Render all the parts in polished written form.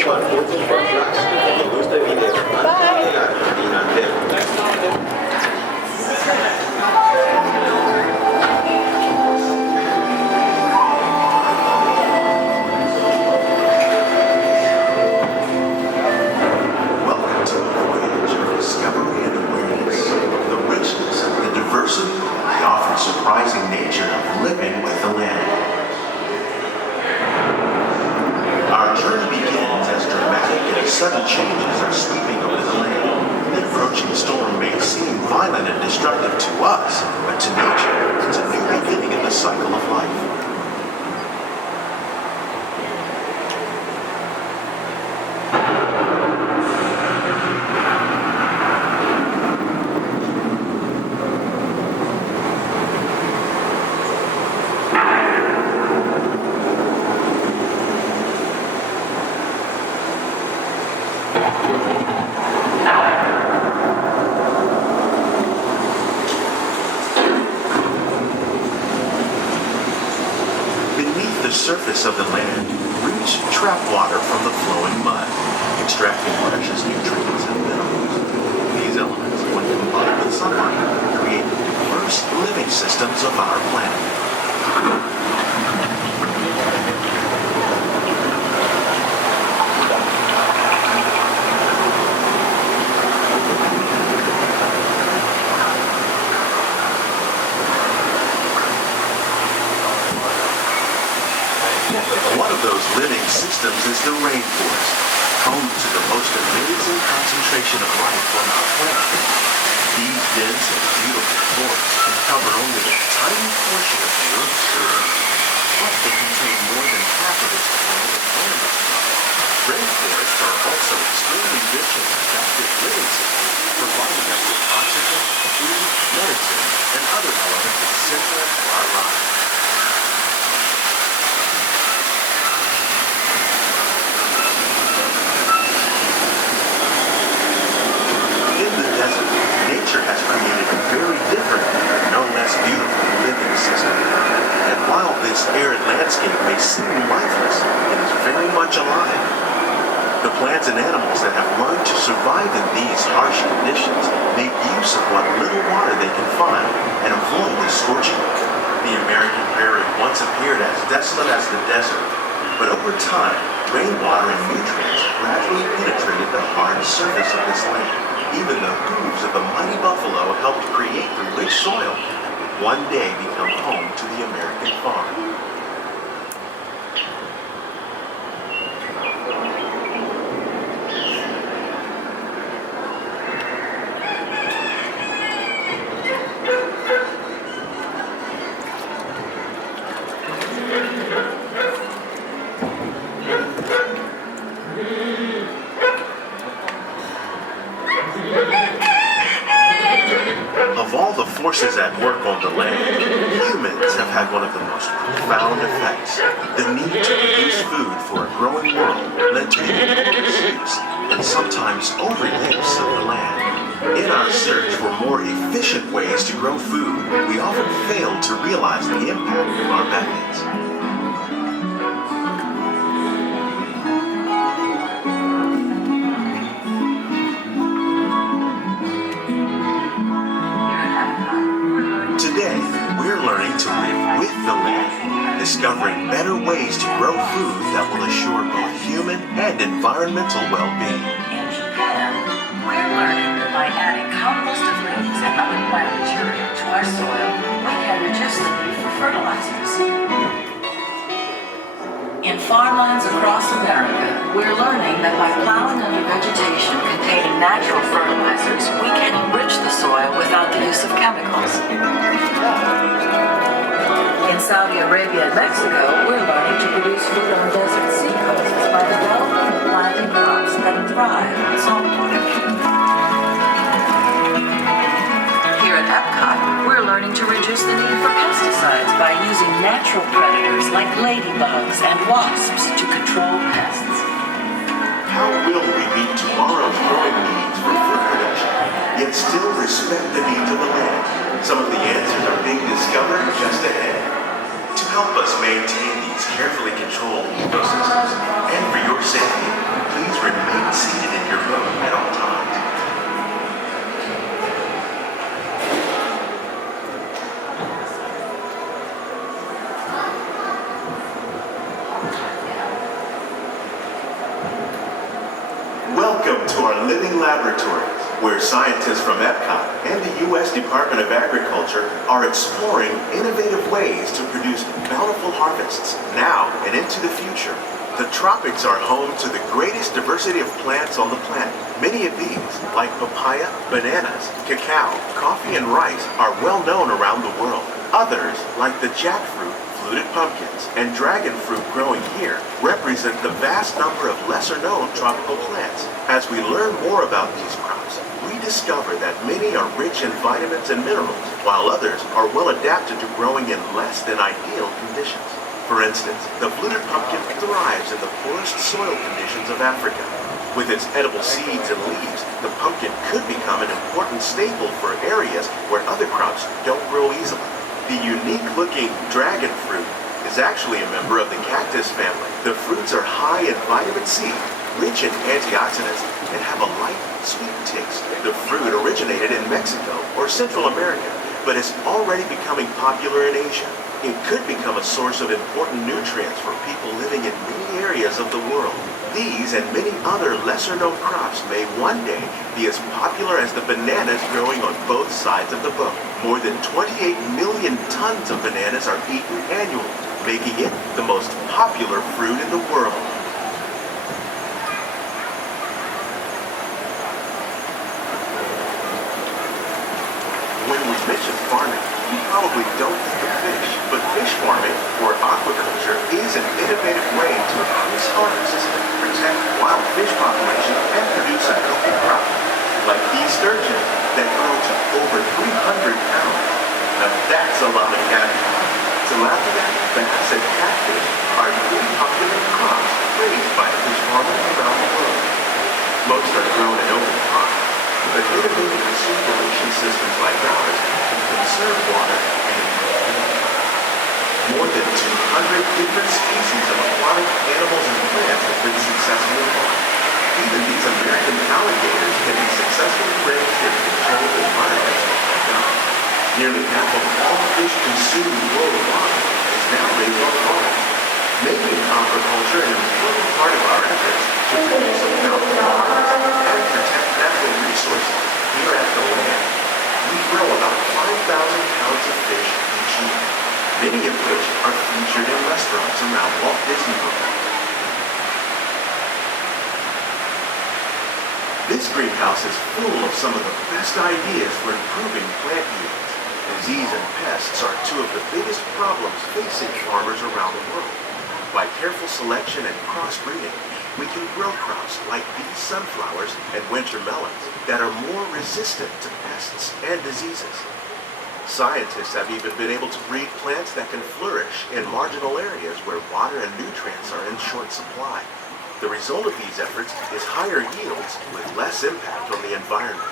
nature. Welcome to a voyage of discovery and awareness. The richness, the diversity, the often surprising nature of living with the land. Our journey begins as dramatic and sudden changes are sweeping over the land. The approaching storm may seem violent and destructive to us, but to nature, it's a new beginning in the cycle of life. Beneath the surface of the land, roots trap water from the flowing mud, extracting precious nutrients and minerals. These elements, when combined with sunlight, create the diverse living systems of our planet. One of those living systems is the rainforest, home to the most amazing concentration of life on our planet. These dense and beautiful forests cover only a tiny portion of the Earth's surface, but they contain more than half of its climate and land. Rainforests are also extremely rich and productive living systems, providing us with oxygen, food, medicine, and other elements essential to our lives. Nature has created a very different, no less beautiful living system. And while this arid landscape may seem lifeless, it is very much alive. The plants and animals that have learned to survive in these harsh conditions make use of what little water they can find and avoid the scorching. The American prairie once appeared as desolate as the desert, but over time, rainwater and nutrients gradually penetrated the hard surface of this land. Even the hooves of the mighty buffalo helped create the rich soil that would one day become home to the American farm. Of all the forces at work on the land, humans have had one of the most profound effects. The need to produce food for a growing world led to the enormous use and sometimes overuse of the land. In our search for more efficient ways to grow food, we often fail to realize the impact of our methods. Today, we're learning to live with the land, discovering better ways to grow food that will assure both human and environmental well-being. In Japan, we're learning that by adding compost of leaves and other plant material to our soil, we can reduce the need for fertilizers. In farmlands across America, we're learning that by plowing under vegetation containing natural fertilizers, we can enrich the soil without the use of chemicals. In Saudi Arabia and Mexico, we're learning to produce food on desert seacoasts by developing and planting crops that thrive on saltwater. Here at Epcot, we're learning to reduce the need for pesticides by using natural predators like ladybugs and wasps to control pests. How will we meet tomorrow's growing needs for food production, yet still respect the needs of the land? Some of the answers are being discovered just ahead. To help us maintain these carefully controlled ecosystems, and for your safety, Welcome to our living laboratories, where scientists from Epcot and the U.S. Department of Agriculture are exploring innovative ways to produce bountiful harvests now and into the future. The tropics are home to the greatest diversity of plants on the planet. Many of these, like papaya, bananas, cacao, coffee, and rice, are well known around the world. Others, like the jackfruit, fluted pumpkins, and dragon fruit growing here, represent the vast number of lesser-known tropical plants. As we learn more about these crops, we discover that many are rich in vitamins and minerals, while others are well adapted to growing in less than ideal conditions. For instance, the fluted pumpkin thrives in the poorest soil conditions of Africa. With its edible seeds and leaves, the pumpkin could become an important staple for areas where other crops don't grow easily. The unique-looking dragon fruit is actually a member of the cactus family. The fruits are high in vitamin C, rich in antioxidants, and have a light, sweet taste. The fruit originated in Mexico or Central America, but is already becoming popular in Asia. It could become a source of important nutrients for people living in many areas of the world. These and many other lesser-known crops may one day be as popular as the bananas growing on both sides of the boat. More than 28 million tons of bananas are eaten annually, making it the most popular fruit in the world. When we mention farming, you probably don't think of fish, but fish farming, or aquaculture, is an innovative way to increase harvests, protect wild fish populations, and produce a healthy crop, like these sturgeon that grow to over 300 pounds. Now that's a lot of catfish. Tilapia, bass, and catfish are really popular crops raised by fish farmers around the world. Most are grown in open ponds, but innovative recirculation systems like ours can conserve water and improve health. More than 200 different species of aquatic animals and plants have been successfully farmed. Even these American alligators can be successfully raised in controlled environments like ours. Nearly half of all fish consumed worldwide is now raised on farms, making aquaculture an important part of our efforts to produce a bountiful harvest and protect natural resources here at the land. We grow about 5,000 pounds of fish each year, many of which are featured in restaurants around Walt Disney World. This greenhouse is full of some of the best ideas for improving plant yields. Disease and pests are two of the biggest problems facing farmers around the world. By careful selection and crossbreeding, we can grow crops like these sunflowers and winter melons that are more resistant to pests and diseases. Scientists have even been able to breed plants that can flourish in marginal areas where water and nutrients are in short supply. The result of these efforts is higher yields with less impact on the environment.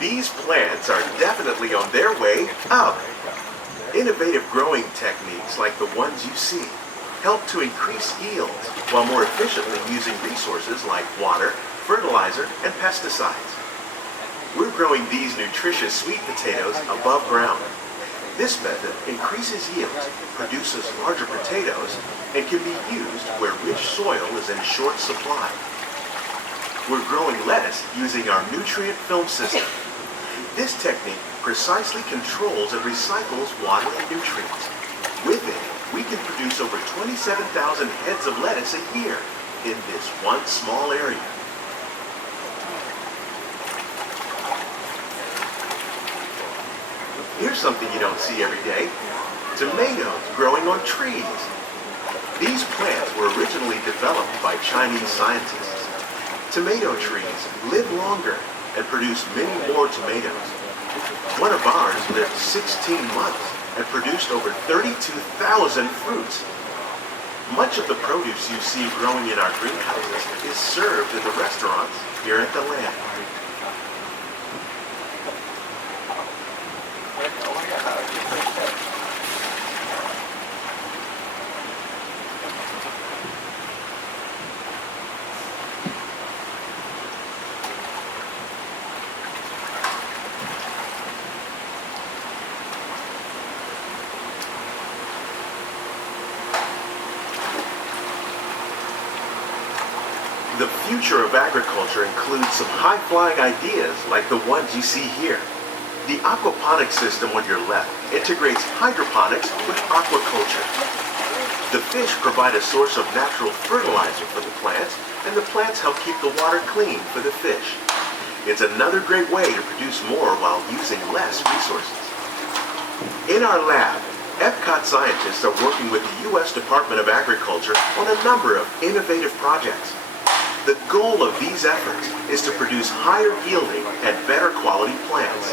These plants are definitely on their way up. Innovative growing techniques like the ones you see help to increase yields while more efficiently using resources like water, fertilizer, and pesticides. We're growing these nutritious sweet potatoes above ground. This method increases yields, produces larger potatoes, and can be used where rich soil is in short supply. We're growing lettuce using our nutrient film system. This technique precisely controls and recycles water and nutrients. With it, we can produce over 27,000 heads of lettuce a year in this one small area. Here's something you don't see every day. Tomatoes growing on trees. These plants were originally developed by Chinese scientists. Tomato trees live longer and produce many more tomatoes. One of ours lived 16 months and produced over 32,000 fruits. Much of the produce you see growing in our greenhouses is served in the restaurants here at the land. future of agriculture includes some high-flying ideas like the ones you see here. The aquaponics system on your left integrates hydroponics with aquaculture. The fish provide a source of natural fertilizer for the plants, and the plants help keep the water clean for the fish. It's another great way to produce more while using less resources. In our lab, Epcot scientists are working with the U.S. Department of Agriculture on a number of innovative projects. The goal of these efforts is to produce higher yielding and better quality plants.